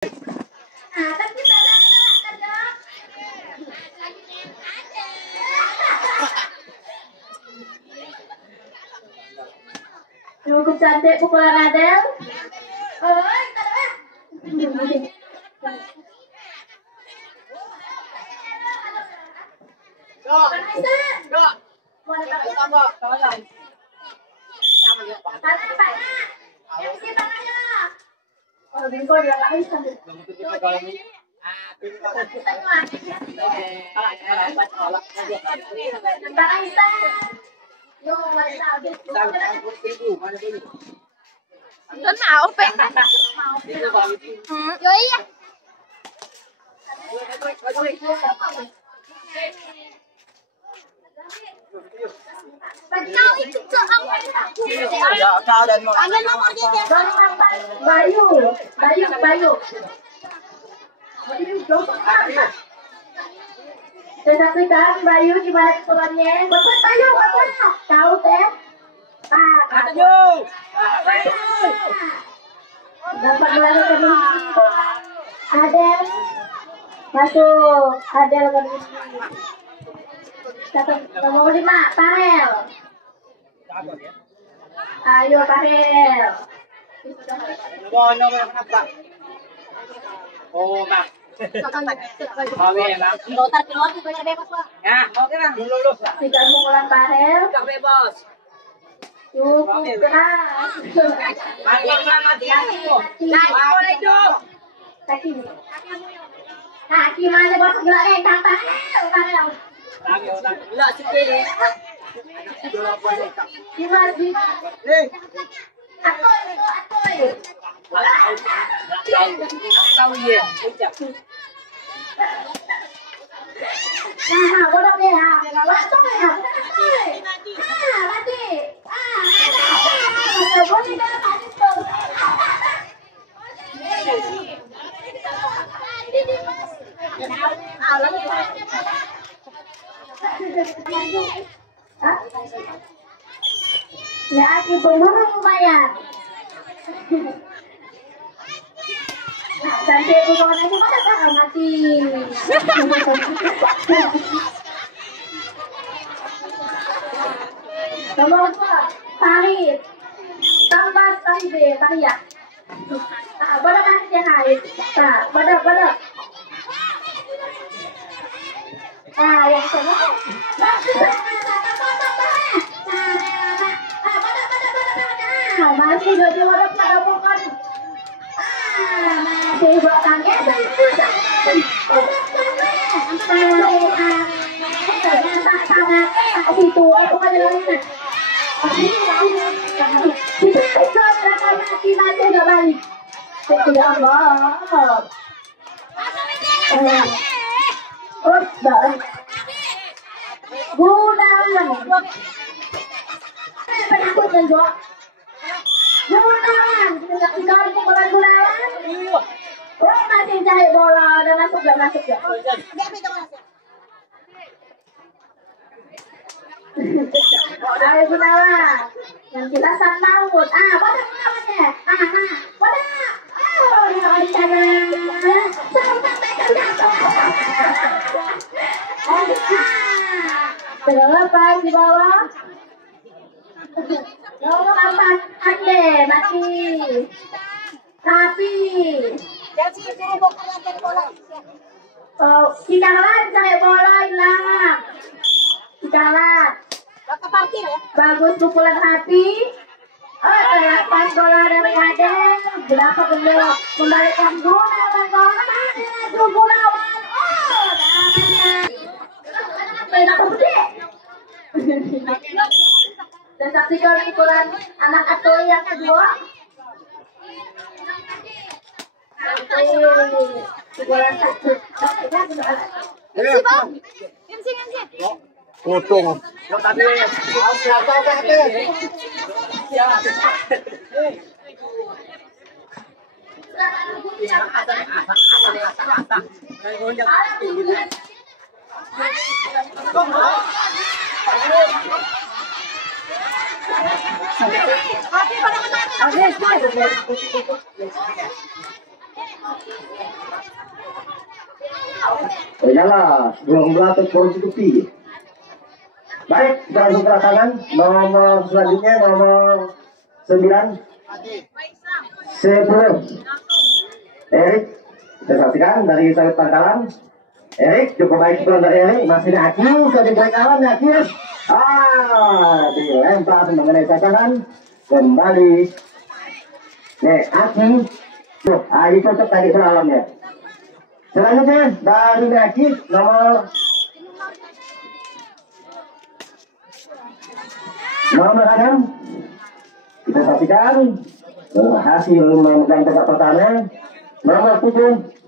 Nah, kan kita ada. Cukup cantik pukulan Adel. Oh, kita ada. Nó nào ông Peng đó. Vô ý á. Saya saksikan Bayu gimana pukulannya. Bagus Bayu, bagus. Kau teh. Dapat gelar komisi. Adel masuk. Adel komisi. Nomor 5, Farel. Ayo Farel. Oh, Mak. Dotar keluar juga bisa bebas, Pak. Ya, oke lah. Dulu. 3 pukulan Farel. Enggak bebas. Cukup keras. Boleh dong. Kaki. Kaki mana buat gelar kang Farel. Enggak sikit deh. Gimana sih? Akoy. Tahu ya, ucap. Nah, bodoh deh ya. Latoy ya. Lati. Boleh dah mati tuh. Ya, aku pemburu lumayan. Nanti aku kawan aja mana tak mati. Nomor 2, Farid. Tambah Farid, Farid ya. Pada kan dia Farid. Pada. Yang sana. Masih jadi orang pada bukan. Masih buatannya situ aku aja lagi. Mati udah balik. Ya Allah. Gunawan. Penakut menjawab. Gunawan, sekarang pukulan Gunawan. Oh, masih cari bola, udah masuk ya. Ayo Gunawan, yang kita sambut. Pada Gunawannya. Pada. Rencana. Terlepas di bawah. Nomor 4, Ande, mati. Tapi Cikalan cari bola hilang. Cikalan. Bagus pukulan hati. Pas bola dari Adel. Berapa belum kembalikan Gunawan. Gunawan. Namanya. Dan saksikan pukulan anak Atoy yang kedua. Pukulan satu. MC Bang. MC. Potong. Tapi Iyalah, 12 cukupi. Baik, kita langsung ke lapangan. Nomor selanjutnya nomor 9. 10. Erik, kita saksikan dari sayap pangkalan. Erik, cukup baik pukulan dari Erik. Masih ada Aki, jadi baik kawan Aki. Dilempar mengenai sasaran. Kembali. Nih, Aki. Tuh, Aki cocok tadi selawannya. Selanjutnya dari Aki nomor 6. Kita saksikan berhasil memegang tegak pertahanan. Nomor 7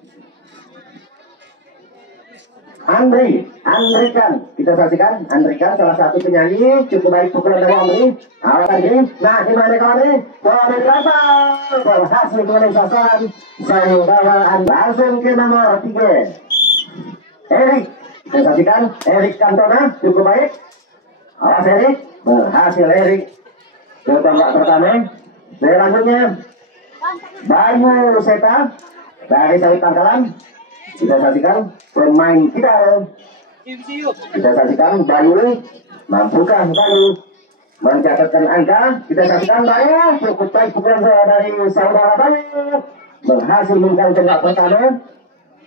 Andrikan, kita saksikan Andrikan salah satu penyanyi, cukup baik pukulan dari Andri. Awal lagi, nah gimana kawan ini? Bola berapa? Berhasil mengenai sasaran. Saudara langsung ke nomor 3. Erik, kita saksikan Erik Cantona, cukup baik. Awas Erik, berhasil Erik ke tembak pertama. Selanjutnya Bayu Seta dari sayap pangkalan. Kita saksikan pemain kita. Kita saksikan Bayu, mampukah Bayu mencatatkan angka? Kita saksikan Bayu, cukup baik pukulan dari saudara Bayu, berhasil memegang tembak pertama.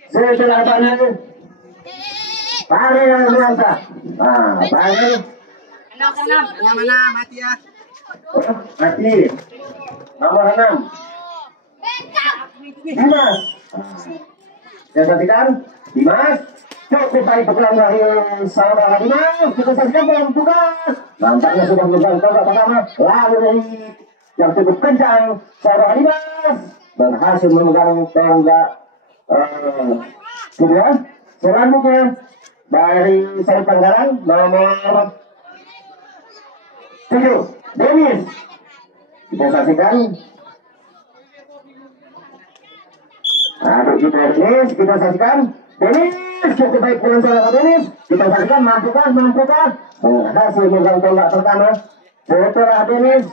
Setelah Bayu, Farel melangkah. Nah, Farel. Mana mati ya? Mati. Nomor 6. Dimas. Kita saksikan Dimas, cukup baik pukulan dari saudara Dimas. Kita saksikan bola buka. Nampaknya sudah memegang tembak pertama. Lalu dari yang cukup kencang saudara Dimas berhasil memegang tembak kedua. Selanjutnya dari sayap pangkalan nomor 7 Dennis. Kita saksikan aduh kita Dennis, kita saksikan Dennis, cukup baik pukulan saudara Dennis. Kita saksikan mampukah berhasil memegang tembak pertama. Setelah Dennis,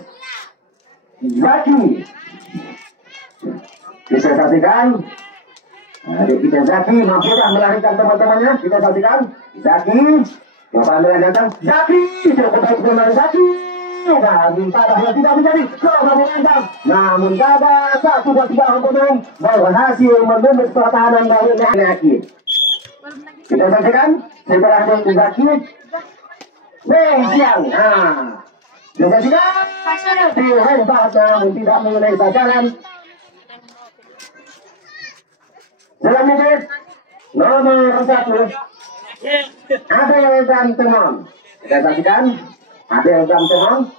Zaki. Kita saksikan aduh kita Zaki, mampukah melarikan teman-temannya. Kita saksikan Zaki, Bapak datang Zaki, cukup baik pukulan dari Zaki. Dan padahal tidak menjadi seorang menantang, namun gagal 1-3 untuk berhasil membendung pertahanan dari Zaki. Kita saksikan setelah dari Zaki siang. Kita saksikan dilempar namun tidak mengenai sasaran. Selanjutnya nomor 1 Abel dan Temon. Kita saksikan Abel dan Temon.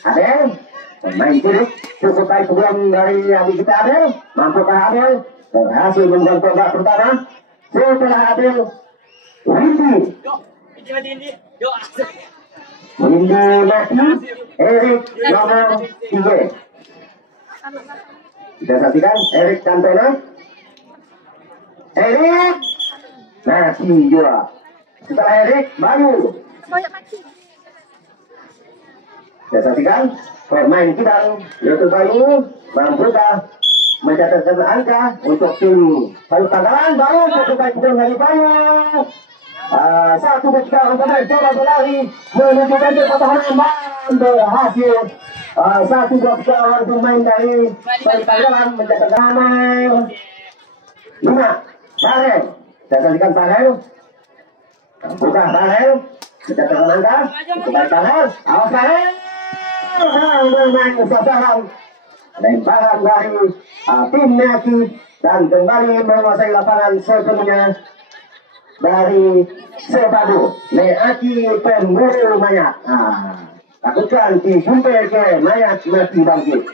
Abel pemain kiri, cukup baik pukulan dari adik kita Abel. Mampukah Abel berhasil memegang tembak pertama. Setelah Abel, Windy Mati, Erik nomor 3. Kita saksikan Erik Cantona. Erik Mati juga. Setelah Erik, Bayu. Kita saksikan pemain kita yaitu Bayu, mampukah mencatatkan angka untuk tim Bayu Pangkalan. Bayu cukup baik dari Bayu. 1-3 untuk coba berlari menuju banjir pertahanan dan berhasil. 1-2 untuk main dari Bayu Pangkalan mencatatkan nomor 5 Farel. Kita saksikan Farel. Mampukah Farel mencatatkan angka untuk baik Farel. Awas Farel. Bermain sasaran. Lemparan dari tim Naki dan kembali menguasai lapangan sepenuhnya dari Sepadu. Neaki pemburu mayat. Takutkan dijumpai ke mayat mati bangkit.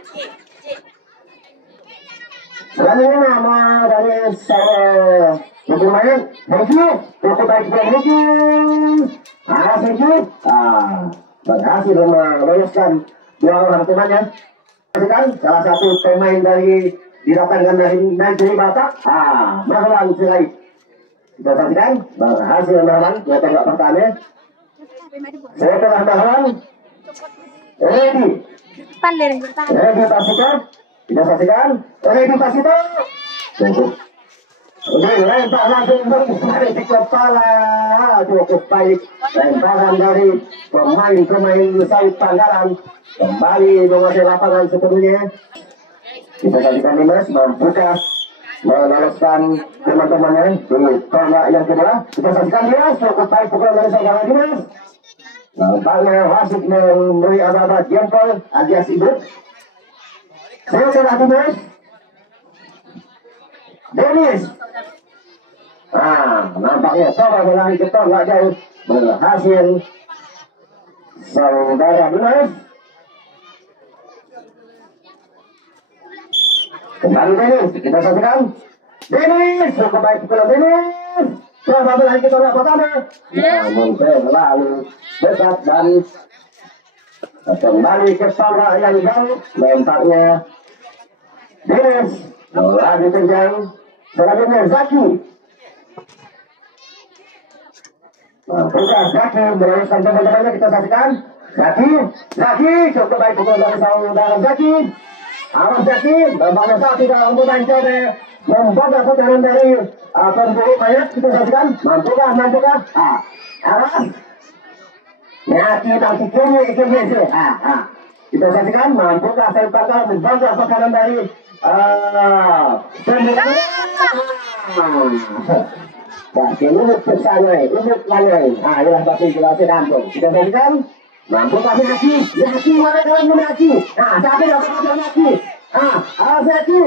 Selanjutnya nama dari saya pemburu mayat. Hengki, cukup baik dari Hengki. Hengki berhasil meloloskan 2 orang temannya. Salah satu pemain dari didatangkan dari Negeri Batak, Mahlan Sirait. Kita saksikan berhasil Mahlan dua tembak pertama. Setelah Mahlan, Redi Pasito. Kita saksikan Redi Pasito Cukup. Dilempar langsung dari kepala. Cukup baik. Lemparan dari pemain-pemain Said Panggalan. Kembali menguasai lapangan sepenuhnya. Kita saksikan Dimas mampukah meloloskan teman-temannya di tolak yang kedua. Kita saksikan dia cukup baik pukulan dari saudara Dimas. Nampaknya wasit memberi abad jempol alias ibu. Saya sudah Dimas. Dennis. Nampaknya coba berlari ke tolak jauh. Berhasil saudara Dimas. Kembali Dennis, kita saksikan Dennis, cukup baik pukulan Dennis. Coba berlari ke tolak pertama. Namun terlalu dekat dan kembali ke tolak yang jauh. Lemparnya Dennis lagi terjang. Selanjutnya Zaki. Mampukah Zaki meloloskan teman-temannya, kita saksikan. Zaki cukup baik pukulan dari saudara Zaki. Awas Zaki, nampaknya Zaki dalam putaran coba membaca putaran dari pemburu mayat, kita saksikan. Mampukah? Awas. Zaki tangki kiri, kita saksikan. Mampukah Said Panggalan membaca putaran dari Zaki lurus ke sana, lurus langai. Inilah Zaki jelasin ampun. Kita saksikan. Mampu kasih Zaki mana kawan Zaki? Zaki dapat pasang Zaki. Zaki.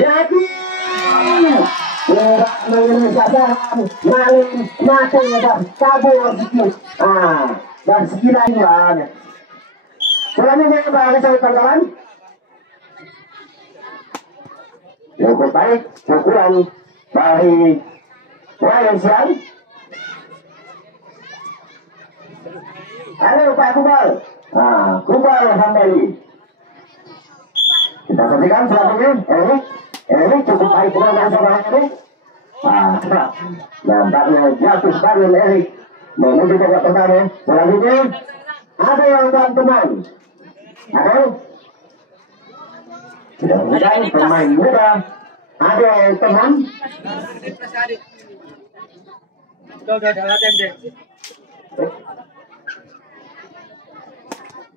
Zaki. Tidak mengenai sasaran, maling, mati, dan kabur sedikit. Dan sekilas banyak. Selanjutnya bagi Said Panggalan. Cukup baik pukulan dari Malaysia. Halo Pak Kubal. Kubal kembali. Kita saksikan selanjutnya Erik cukup baik pukulan dari saudara Erik. Nampaknya jatuh sekali Erik menuju babak pertama. Selanjutnya ada yang teman. Ada pemain muda. Ada yang teman.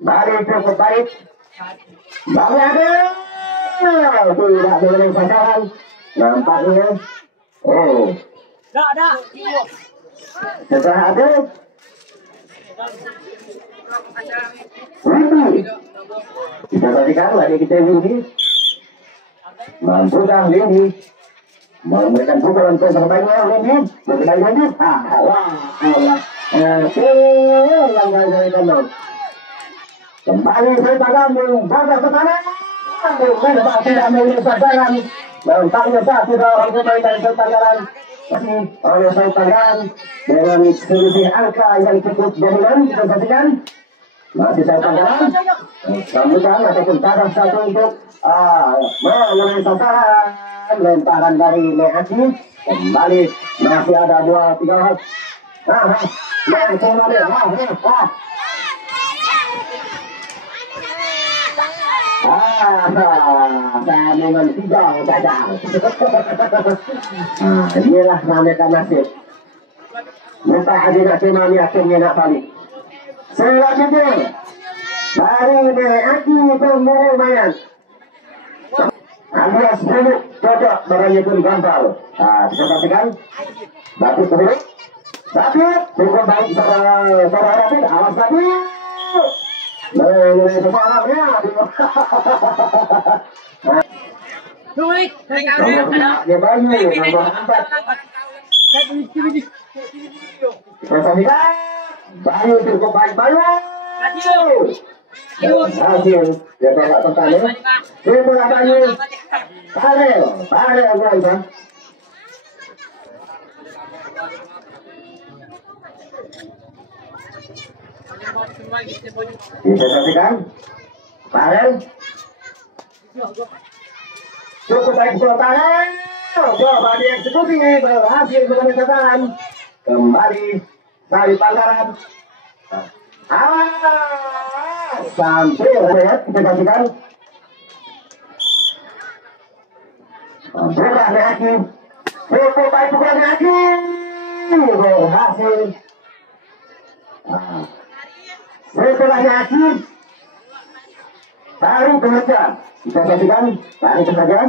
Balik cukup baik. Balik ada. Tidak boleh sasaran. Nampaknya. Ada. Setelah ada. Windy. Kita saksikan lagi kita Windy. Mampukah Windy memberikan pukulan terbaiknya Windy? Memberikan Windy. Kembali Said Panggalan membaca pertahanan. Tidak memiliki sasaran. Nampaknya satu orang pemain dari Said Panggalan masih oleh Said Panggalan dengan selisih angka yang cukup dominan. Kita saksikan masih Said Panggalan sambutan ataupun tadah satu untuk mengenai sasaran. Lemparan dari Mehaki. Kembali masih ada 2-3 orang. Sambungan 3 gagal. Inilah namanya nasib. Minta hadirat Imam akhirnya nak balik. Selanjutnya dari Mehaki pemburu mayat alias Buluk cocok barangnya pun gampang. Kita saksikan David Buluk. David cukup baik saudara David. Awas David. Mengenai sesuatunya. Dia banyak nomor 4. Kita saksikan Bayu cukup baik. Bayu hasil dia tolak pertanyaan. Dia bola Bayu. Parel guys. Bisa saksikan Parel cukup baik bola Parel. Coba dieksekusi berhasil mengenai sasaran. Kembali Said Panggalan. Sampai kita saksikan Bukan lagi. Cukup baik bukan lagi. Berhasil. Setelah lagi. Tarik bekerja. Kita saksikan. Tarik bekerja.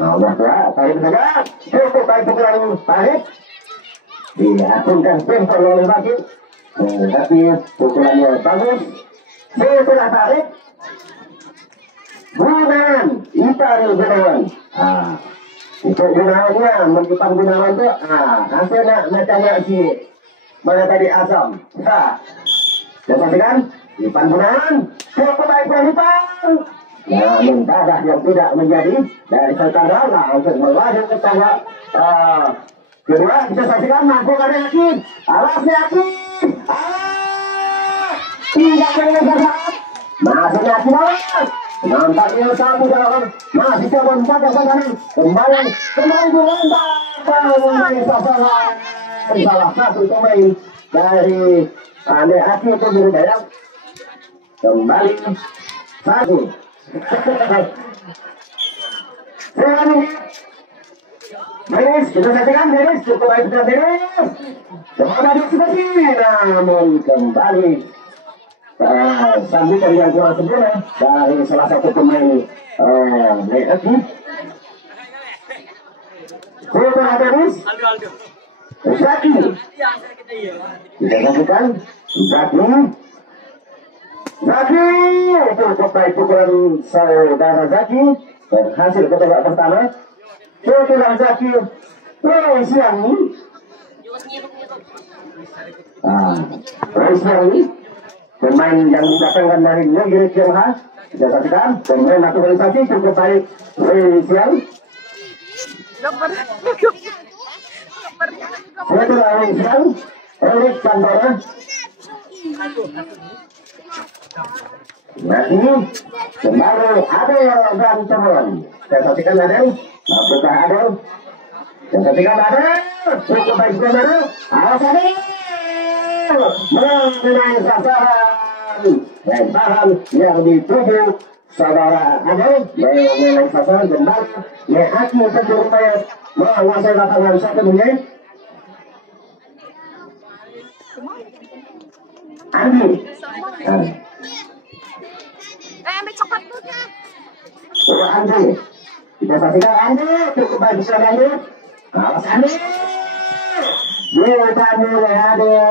Allah tua. Tarik bekerja. Cukup baik pukulan tarik. Diaturkan tempo oleh wasit. Tapi pukulannya bagus. Setelah tarik. Gunawan, Ipar Gunawan. Itu Gunawannya, menjepang Gunawan itu, hasilnya macamnya si mana tadi Asam. Kita saksikan, Ipar Gunawan, cukup baik Ipar. Namun dadah yang tidak menjadi dari Sultan langsung melaju ke tangga kedua. Kita saksikan mampu kali Hakim, alasnya Hakim. Tidak mengenai masih Hakim alas. Nampaknya satu dalam masih coba empat ke kanan kembali dilempar sasaran salah satu pemain dari Ane Aki itu Birudaya kembali satu. Denis, kita saksikan Denis cukup baik sudah Denis. Coba diskusi namun kembali sambutan yang kurang sempurna dari salah satu pemain Aki. Setelah Denis, Zaki. Kita saksikan Zaki cukup baik pukulan saudara Zaki berhasil ke babak pertama. Setelah Zaki, siang ini pemain yang didatangkan dari negeri Tionghoa. Kita saksikan pemain naturalisasi cukup baik siang. Setelah siang, Erik Cantona. Nanti kembali Adel dan teman. Kita saksikan Adel, apakah Adel? Kita saksikan Adel, cukup baik Adel. Awas Adel, mengenai sasaran lemparan yang dituju saudara Adel, mengenai sasaran kembali. Aki berupaya menguasai lapangan satu menit. Andi. Ambil coklat dulu. Andi. Kita saksikan Andi cukup baik bisa Andi. Awas Andi. Dia Andi Adel.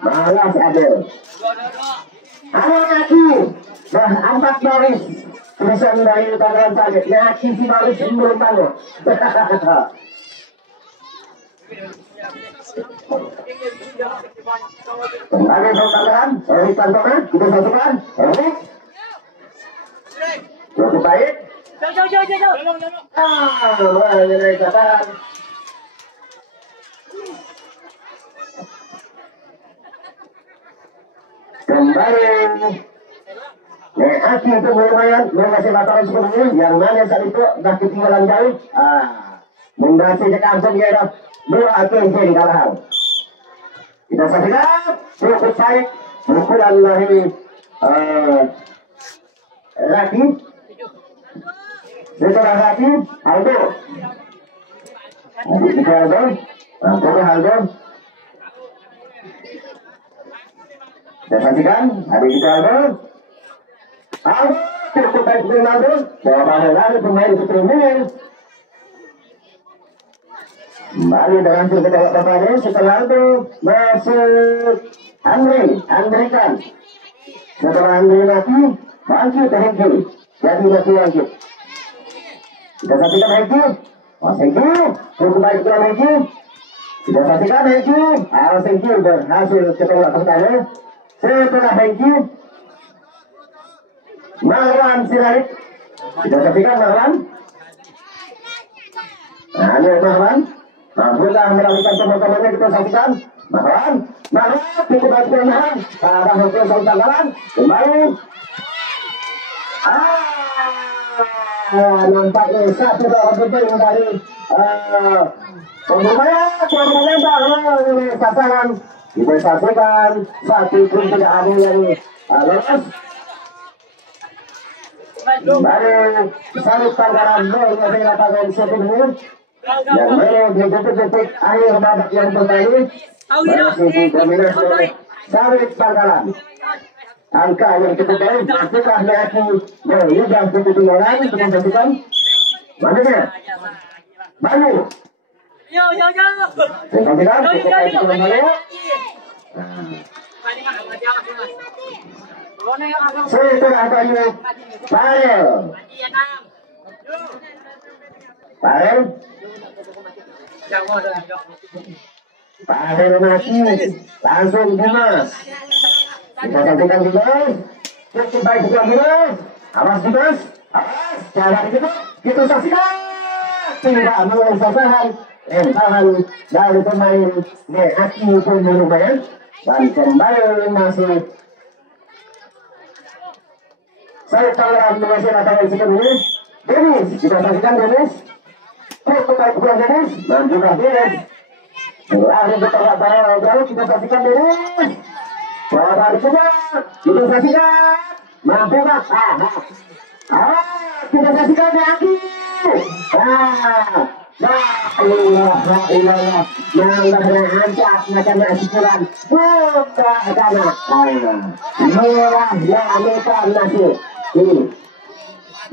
Malas Adel. Aki. Angkat Boris. Bisa meraih tangan target. Aki si Boris belum tahu. Kembali saudara, Erik Cantona, kita saksikan, Erik, cukup baik. Mengenai sasaran. Kembali. Aki itu lumayan, mengasih lapangan sepenuhnya, yang mana saat itu dah ketinggalan jauh. Mengasih kampung dia dah. Dua akhir di kalah. Kita saksikan cukup baik pukulan dari Raki. Setelah Raki, Aldo. Kita Aldo, Aldo. Kita saksikan, adik kita Aldo. Aldo cukup baik dengan Aldo. Coba lagi pemain keterima. Kembali dengan kedua bapaknya setelah itu masuk Andrikan. Setelah Andri mati, bangkit Hengki. Jadi masih bangkit. Kita saksikan Hengki. Mas Hengki, cukup baik dengan Hengki. Kita saksikan Hengki. Awas Hengki berhasil kedua pertama. Setelah Hengki, Marwan Sirait. Kita saksikan Marwan. Marwan. Sudah melakukan teman-temannya kita saksikan. Marwan cukup baik dengan pada hasil saudara kembali. Nampaknya satu dalam penting dari pemain sasaran. Kita saksikan satu pun tidak ada yang lolos. Baru salut Pangkalan gol dari lapangan Setimur. Yang baru di detik-detik akhir babak yang pertama masih didominasi oleh Salut Pangkalan. Angka yang cukup baik, apakah Meaki mengubah ketinggalan untuk menentukan mananya? Bayu. Perhatikan, cukup baik untuk Bayu. Setelah Bayu, Farel. Farel. Farel mati, langsung Dimas. Kita saksikan Dimas. Cukup baik juga Dimas. Awas Dimas. Awas. Jangan itu. Kita saksikan. Tidak melewati sasaran. Tahan dari pemain Meaki pun lumayan. Dan kembali masih saya Tangerang masih lapangan sebelum ini. Dennis, kita saksikan Dennis. Cukup baik juga Dennis. Dan juga Dennis. Lari bertolak jauh, kita saksikan Dennis. Coba juga, kita saksikan. Mampukah? Kita saksikan Meaki. Ilah, yang berhancap macam nasi kurang. Buka agama. Murah yang mereka nasi. Ini.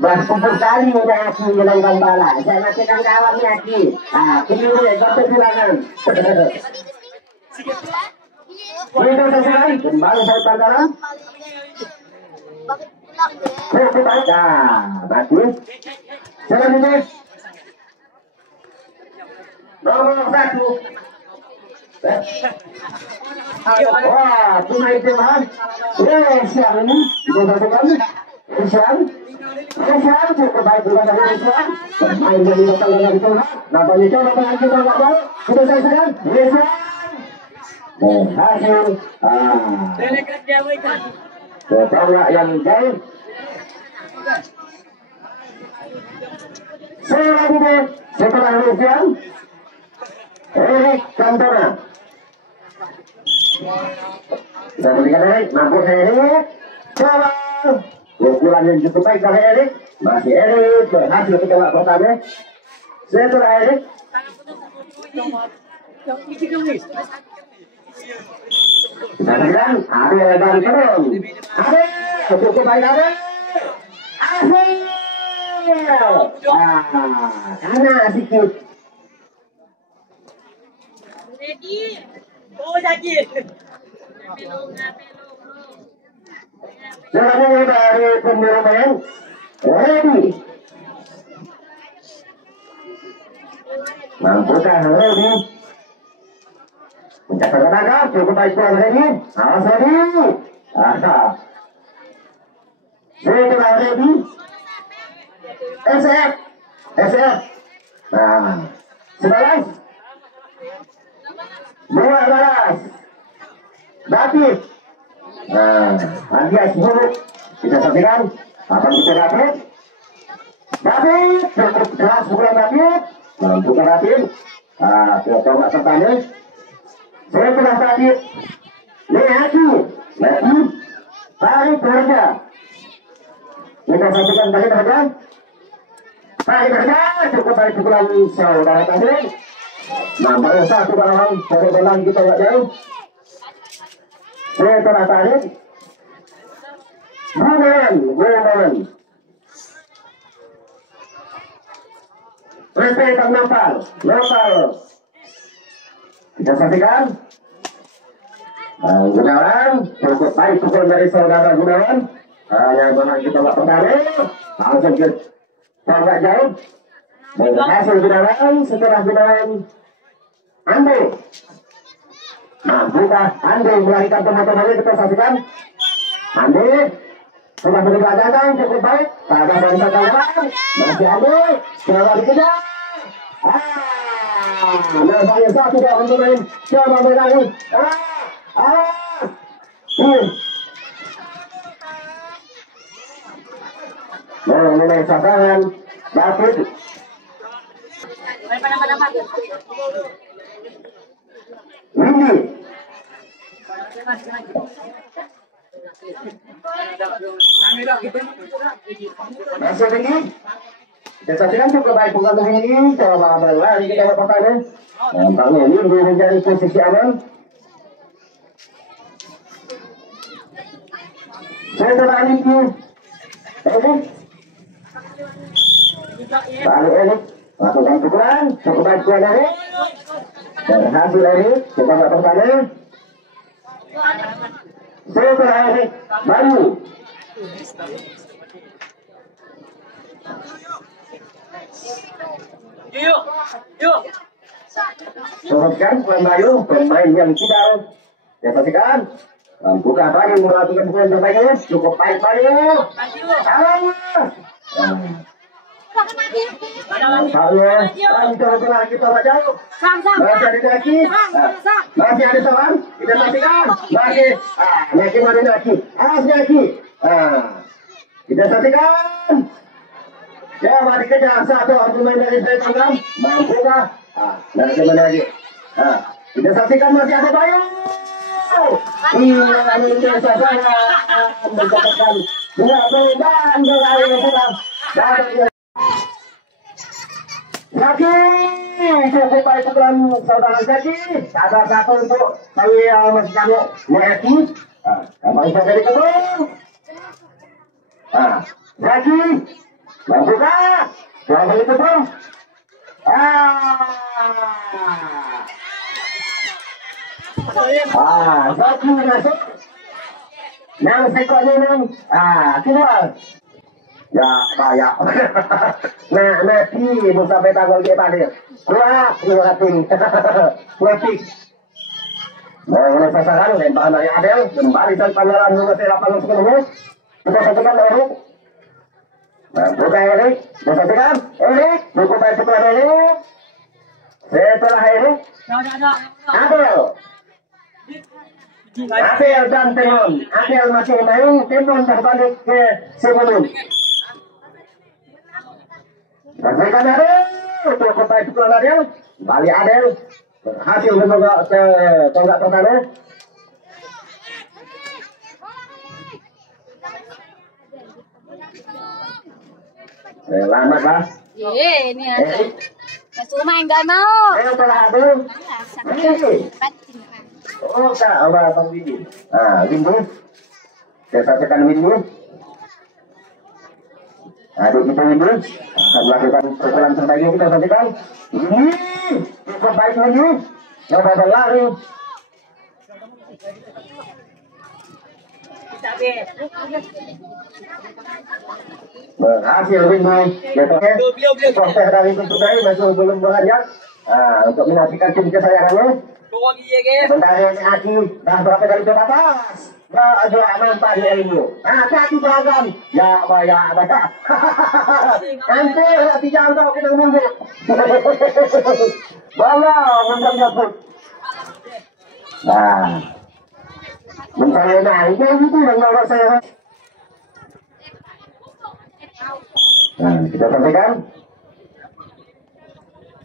Berkumpul kali Meaki melanggang bala. Saya matikan kawan Meaki. Ini boleh satu silangan. Kita saksikan. Kembali saya Pangkalan. Cukup baca. Bagus. Selanjutnya. Nomor 1. Wah, pemain teman. Siang ini. Kita saksikan. Siang cukup baik juga dari Siang. Pemain dari datang dari Tuhan. Nampaknya coba dengan kita nggak tahu. Kita saksikan. Siang. Berhasil. Ketolak yang jauh. Selanjutnya setelah Siang. Erik Cantona. Kita berikan Erik, mampu Erik. Coba. Ukuran yang cukup baik dari Erik. Masih Erik berhasil ke babak pertama. Setelah Erik. Kita berikan Adel dan Terong. Adel, cukup baik Adel. Adel. Karena sedikit. Selanjutnya dari pemburu main Ready. Mampukah Ready? Mencapai menangkap cukup baik tuan Ready. Awas Ready. Setelah Ready SF. Nah 11 12 David. Andias buruk. Kita saksikan apa kita David. David cukup keras bukan David. Bukan David. Kita coba sertanya. Saya sudah David. Meaki tarik harga. Kita saksikan tarik harga. Tarik harga cukup tarik pukulan saudara tadi. Nampaknya satu barang bola kita nggak jauh. Saya telah tarik. Gunawan. Repetang lokal. Kita saksikan. Gunawan cukup baik pukul dari saudara Gunawan. Yang memang kita nggak pertama. Langsung ke nggak jauh. Berhasil Gunawan. Setelah Gunawan Ande. Mampukah Ande melarikan teman-temannya? Kita saksikan. Ande sudah berjalan cukup baik. Pada dari Pangkalan masih Ande. Coba dikejar. Nampaknya satu dalam pemain. Coba berlari. Mengenai sasaran David. Windy. Masih tinggi. Kita saksikan cukup baik bukan ini. Coba berlari kita pertanyaan. Nampaknya ini belum menjadi posisi aman. Saya terbalik ini. Balik ini. Lakukan pukulan. Cukup baik pukulan ini. Berhasil ini. Kita nggak pertanyaan. Saya terbalik. Bayu. Yuk, yuk. Perhatikan Puan Bayu, pemain yang kidal. Ya pastikan. Buka Bayu melakukan pukulan terbaiknya. Cukup baik Bayu. Ayo. Tampaknya lancar lagi Pak Jauh. Masih ada lagi. Masih ada sawan. Kita pastikan. Lagi. Lagi mana lagi? Lagi. Kita pastikan. Ya, mari kejar satu argumen dari saya program. Mampu kah? Dari mana lagi? Kita saksikan masih ada Bayu. Iya, ini biasa saya mendapatkan dua perubahan dari pulang. Zaki, cukup baik pukulan saudara Zaki. Ada satu untuk saya masih kamu Zaki. Kamu bisa jadi kebun. Zaki. Mampukah? Coba itu bro. Zaki masuk. Yang sekolahnya nang. Keluar. Ya, kayak. Nah, nanti musa peta gol dia balik. Keluar, keluar tim. Mati. Nah, ini sasaran lemparan dari Adel. Kembali dari pandaran nomor 8 kita saksikan Erik. Buka Erik, kita saksikan Erik. Buku baik setelah Erik. Setelah Erik, Adel. Adel dan Temon. Adel masih main, Temon terbalik ke sebelum. Saksikan Adel. Cukup baik setelah Adel. Balik Adel. Berhasil membawa ke tonggak pertama. Selamat lah. Ini ada. Masuk main gak mau. Ayo telah ada. Oh, tak apa Bang Windu. Windu. Saya saksikan Windu. Adik kita Windu akan melakukan pukulan terbaiknya kita saksikan. Ini cukup baik Windu. Coba berlari. Berhasil Windu. Jatuhnya proses dari Kuntudai masih belum beranjak. Untuk menyaksikan tim kesayangannya. Sebentar ini Aki dah berapa kali ke atas. Baju nampak di ilmu. Kaki beragam. Ya bayar. Nanti hati jam kau kita minggu. Bawa mentang jatuh. Mencari naik itu yang nomor saya. Kita sampaikan.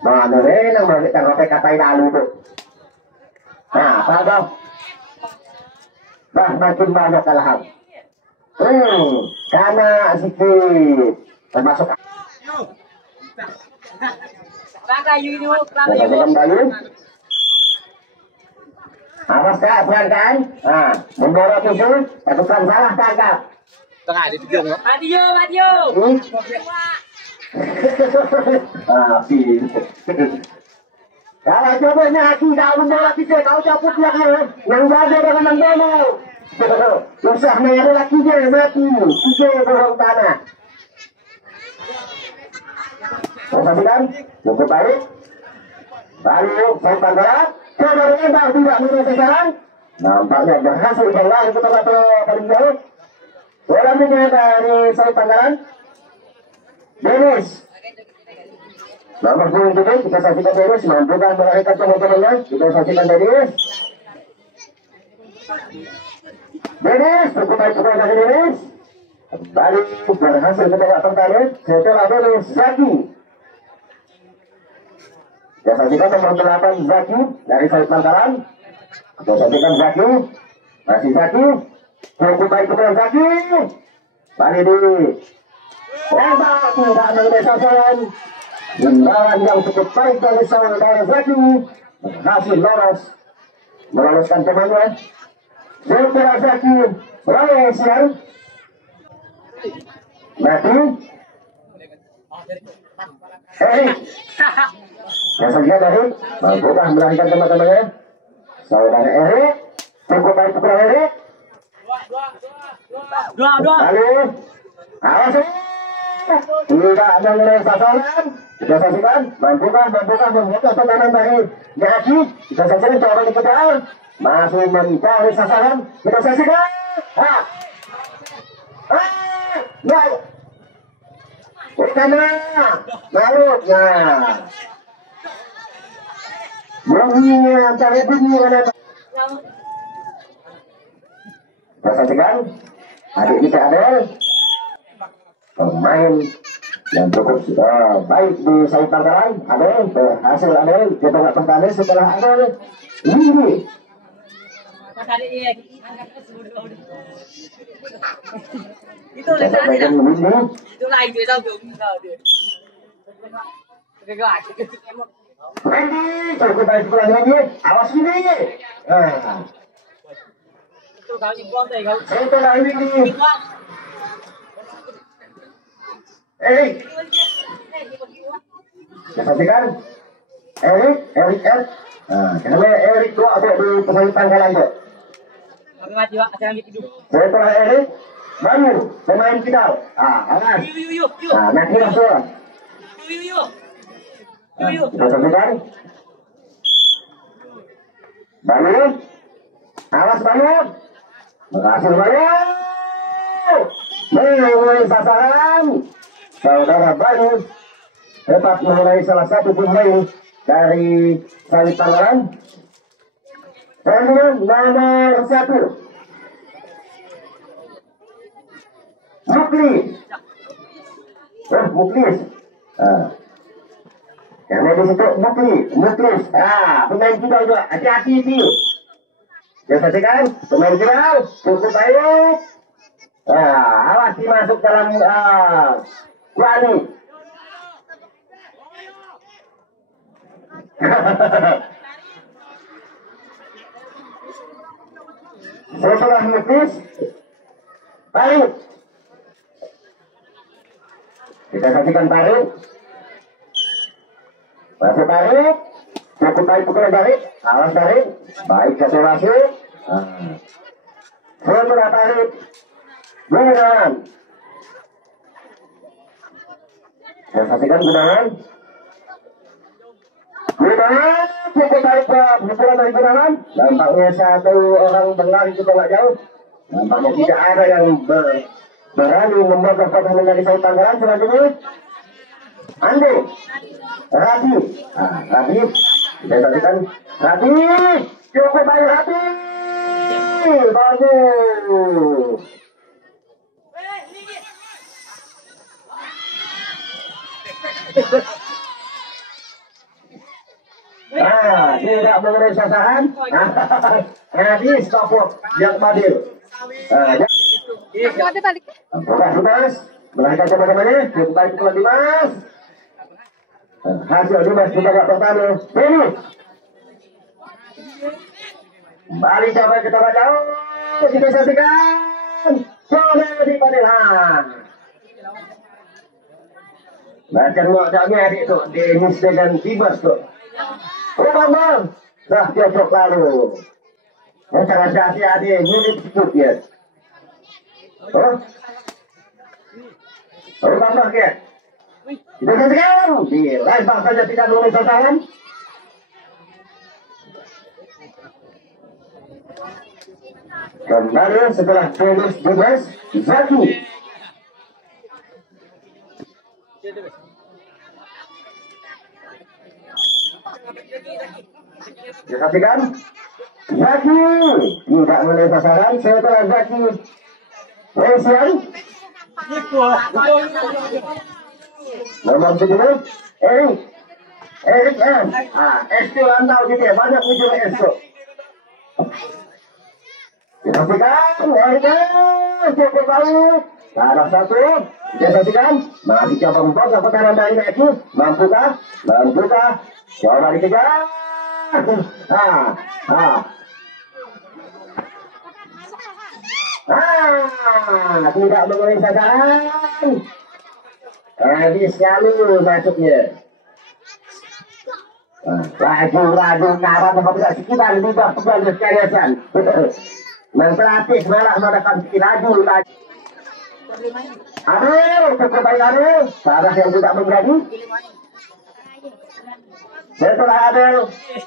Mana yang kita pakai kata lalu tu. Apa makin banyak kalahan. Karena sedikit termasuk. Sampaikan Bayu. Awas kak, perangkan. Membawa tujuh, lakukan salah tangkap. Tengah di tujung. Maju. Kalau coba nyaki kau membawa kita, kau cabut belakang. Yang jaga dengan menggono. Susah merah lagi dia mati. Tiga orang tanah. Perhatikan, cukup baik. Baru saya pangkalan. Coba menembak tidak mudah sasaran. Nampaknya berhasil berlari ke tempat paling jauh. Bola minyak dari saya pangkalan. Dennis. Nomor 27 kita saksikan Dennis. Mampukan melarikan teman-temannya. Kita saksikan Dennis. Dennis, cukup baik pukulan dari Dennis. Kembali berhasil ke tempat pertama. Setelah Dennis, Zaki. Kita saksikan nomor 8 Zaki dari Said Lantaran. Kita saksikan Zaki. Masih Zaki. Cukup baik pukulan Zaki. Balidi. Tembak tidak mengenai sasaran. Tendangan yang cukup baik dari saudara Zaki. Berhasil meloloskan temannya. Saudara Zaki Raya siang. Mati. Yang saja dari mampukah melarikan teman-temannya. Saudara Erik. Cukup baik pukulan Erik. Dua. Lalu awas tidak mengenai sasaran. Kita saksikan mampukah membuka tekanan dari Zaki. Kita saksikan coba dikejar. Masih mencari sasaran. Kita saksikan. Baik. Pertama, malutnya. Bunyinya antara bunyi mana? Kita saksikan. Adik kita Adel. Pemain yang cukup baik di sayap tangan. Adel berhasil Adel. Kita nggak pertanding setelah Adel. Ini. Itu lain dia tahu dia. Randy, cukup baik pukulan Randy. Awas ini. Itu kau nyebong deh kau. Itu lagi ini. Perhatikan. Erik R. Kenapa Erik tu ada di pesahitan kanan tu? Oke maju, acara gitu. Saya telah Erik. Baru pemain kita. Awas. Yuk. Nanti langsung. Yuk. Kita saksikan. Baru. Awas baru. Berhasil baru. Mengenai sasaran. Saudara baru tepat mengenai salah satu pemain dari Sayap Tangerang. Pemain nomor 1. Muklis. Yang ada di situ Muklis. Pemain kita juga hati-hati itu. Dia saksikan pemain kita cukup baik. Awas dimasuk dalam kuali. Setelah Muklis tarik. Kita saksikan tarik. Masuk tarik. Cukup baik pukulan tarik. Awas tarik. Baik satu wasit. Setelah tarik. Gunawan. Saya saksikan Gunawan. Cukup baik pukulan dari Gunawan. Nampaknya satu orang berlari juga nggak jauh. Nampaknya tidak ada yang berani membuat pertahanan dari Sayap Tangerang. Selanjutnya Andi Rabi. Rabi kita saksikan Rabi. Cukup baik Rabi. Bagus. Tidak mengenai sasaran. Habis kapok yang Badil. Ada balik. Bukan Dimas, melahirkan teman-temannya. Cukup baik pukulan Dimas. Hasil Dimas kita gak pertama. Finish. Kembali coba kita jauh. Kita saksikan. Soleh di Padilan. Baca muaknya adik tu. Denis dengan Dimas tu. Bang. Dah cocok lalu. Macam hati adik. Nyulik sikit dia. Tambah ke? Kita saksikan. Lempar saja tidak boleh sasaran. Kembali setelah finish Dimas Zaki. Kita saksikan. Zaki tidak boleh sasaran. Setelah Zaki Resian nomor 7 Erik M. Esko lantau gitu ya, banyak muncul Esko. Pastikan, cukup baik. Salah satu, pastikan. Masih coba membuat ke kanan dari Eki. Mampukah? Mampukah? Coba dikejar. Tidak mengenai sasaran. Habis sekali masuknya. Laju kawan apabila sekitar 15 kalian. Mengpelatih malah melakukan laju. Adil, terbaik Adil. Salah yang tidak menjadi. Setelah Adil,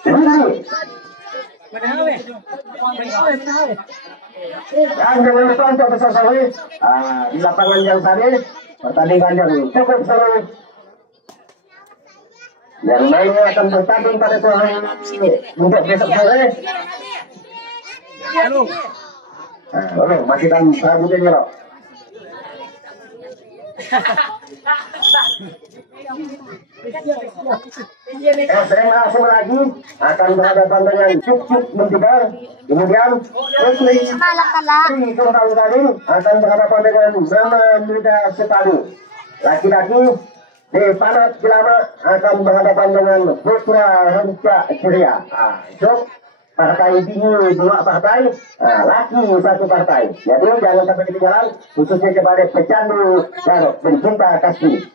ini. Dan jangan lupa untuk bersama-sama di lapangan yang tadi, pertandingan yang cukup seru. Yang lainnya akan bertanding pada sore untuk besok sore. Masih kan rambutnya loh. SMA lagi akan berhadapan dengan Cuk Menjebar. Kemudian Tunggal tadi akan berhadapan dengan Nama Muda Sepadu. Laki-laki Panat Jelama akan berhadapan dengan Putra Ranca Ceria. Cuk partai bingung dua partai, laki satu partai. Jadi jangan sampai ketinggalan, khususnya kepada pecandu Garut pencinta kasih.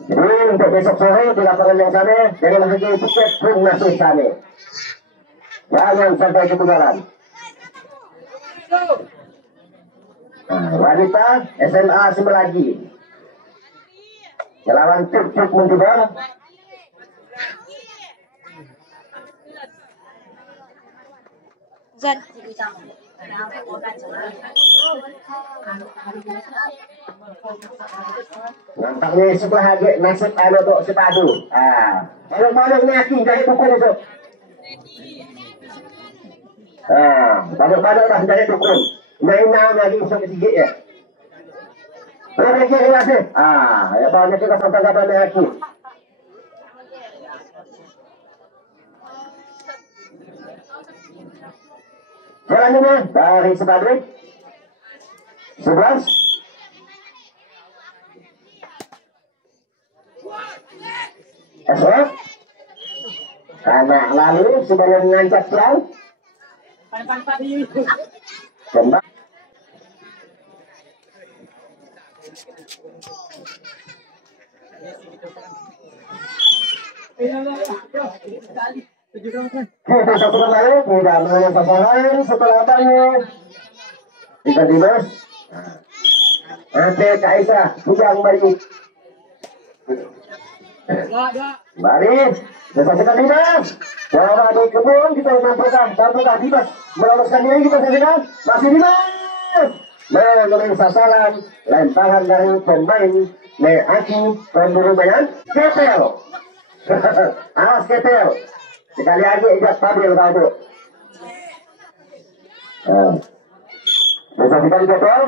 Jadi untuk besok sore di lapangan yang sama, jangan hargai tiket pun nasib sama. Jangan sampai ketinggalan. Wanita SMA Semelagi. Melawan Cuk Menjebar. Nampaknya sebelah lagi nasib untuk sepadu. Kalau nyaki dari dukun itu. Pada dah dari dukun. Main lagi usah sikit ya. Berapa kira sih? Ya banyak kita sampai kapan lagi. Selanjutnya dari sepadu 11. Esok karena lalu sebelum mengancap pulang kembali kita satu kembali tidak mengenai pasangan setelah banyak tiba-tiba Ate Kaisa Bujang balik balik sesaksikan Dimas bahwa di kebun kita mampukah Dimas meloloskan diri kita saksikan masih Dimas mengenai sasaran lemparan dari pemain Aki pemburu mainan Ketel. Awas Ketel sekali lagi ijat Fadil kau tu. Saksikan Ketel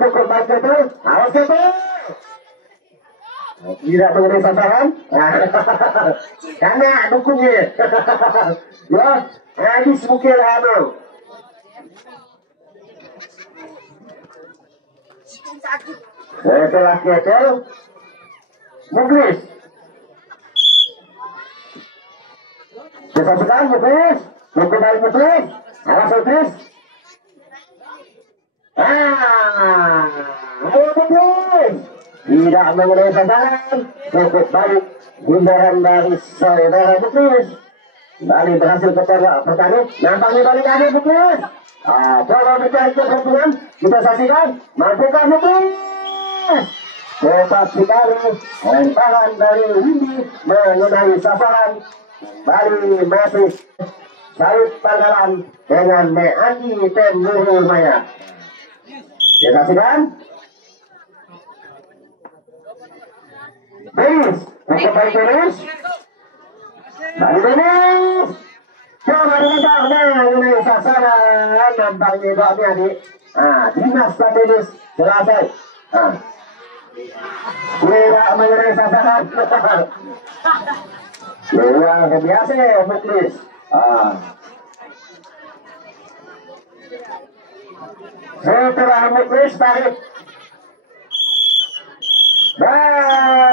cukup baik Ketel, awas Ketel. Tidak mengenai sasaran karena dukungnya ya habis mungkin hamil setelah Ketel Muglis disaksikan Muglis kembali Muglis awas Muglis ayo Muglis tidak mengenai sasaran cukup baik hindaran dari saudara Muglis Bali berhasil pertanding nampaknya balik lagi Muglis coba mencari keberuntungan kita saksikan mampukah Muglis cepat sekali lemparan dari Windy mengenai sasaran Bali masih Said Panggalan dengan Meandi Pemburu Maya kita saksikan Denis, cukup baik Denis. Bali Denis. Coba diletak mengenai sasaran nampaknya baknya adik. Dimas Denis selesai. Tidak mengenai sasaran. Luar biasa Muglis. Setelah Muklis tarik. Bye.